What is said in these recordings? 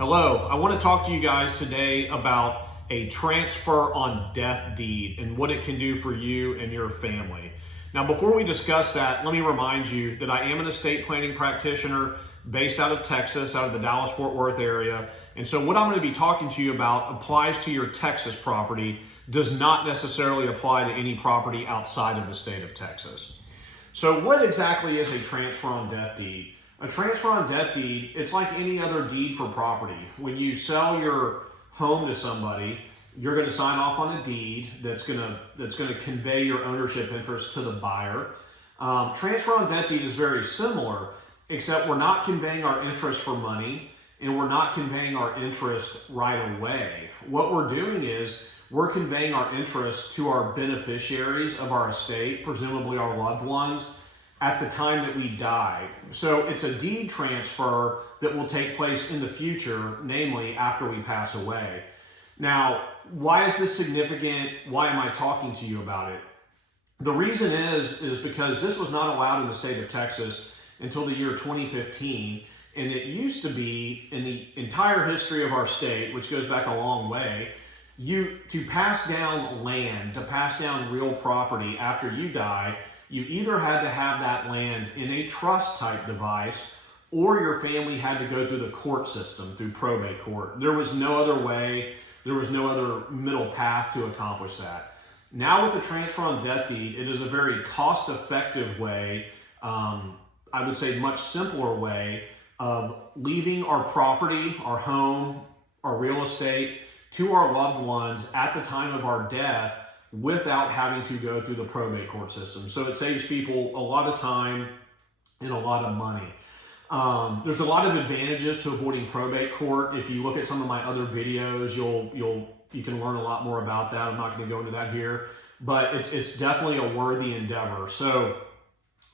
Hello, I want to talk to you guys today about a transfer on death deed and what it can do for you and your family. Now, before we discuss that, let me remind you that I am an estate planning practitioner based out of Texas, out of the Dallas-Fort Worth area. And so what I'm going to be talking to you about applies to your Texas property, does not necessarily apply to any property outside of the state of Texas. So what exactly is a transfer on death deed? A transfer on death deed, it's like any other deed for property. When you sell your home to somebody, you're going to sign off on a deed that's going to convey your ownership interest to the buyer. Transfer on death deed is very similar, except we're not conveying our interest for money and we're not conveying our interest right away. What we're doing is we're conveying our interest to our beneficiaries of our estate, presumably our loved ones, at the time that we die. So it's a deed transfer that will take place in the future, namely after we pass away. Now, why is this significant? Why am I talking to you about it? The reason is because this was not allowed in the state of Texas until the year 2015. And it used to be, in the entire history of our state, which goes back a long way, to pass down land, to pass down real property after you die, you either had to have that land in a trust type device or your family had to go through the court system, through probate court. There was no other way, there was no other middle path to accomplish that. Now with the transfer on death deed, it is a very cost-effective way, I would say much simpler way, of leaving our property, our home, our real estate to our loved ones at the time of our death without having to go through the probate court system. So it saves people a lot of time and a lot of money. There's a lot of advantages to avoiding probate court. If you look at some of my other videos, you can learn a lot more about that. I'm not going to go into that here, but it's definitely a worthy endeavor. So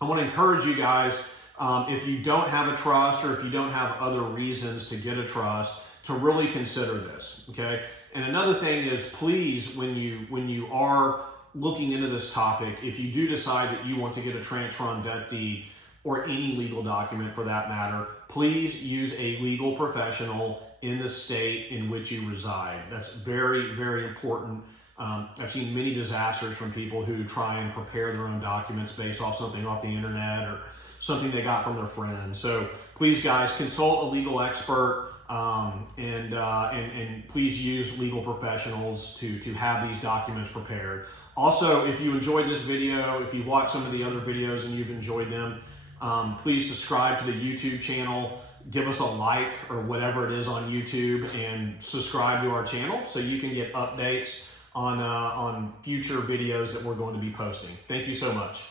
I want to encourage you guys, if you don't have a trust or if you don't have other reasons to get a trust, to really consider this, okay? And another thing is, please, when you are looking into this topic, if you do decide that you want to get a transfer on death deed or any legal document for that matter, please use a legal professional in the state in which you reside. That's very, very important. I've seen many disasters from people who try and prepare their own documents based off something off the internet or something they got from their friends. So please, guys, consult a legal expert. And please use legal professionals to have these documents prepared. Also, if you enjoyed this video, if you watched some of the other videos and you've enjoyed them, please subscribe to the YouTube channel, give us a like or whatever it is on YouTube, and subscribe to our channel so you can get updates on future videos that we're going to be posting. Thank you so much.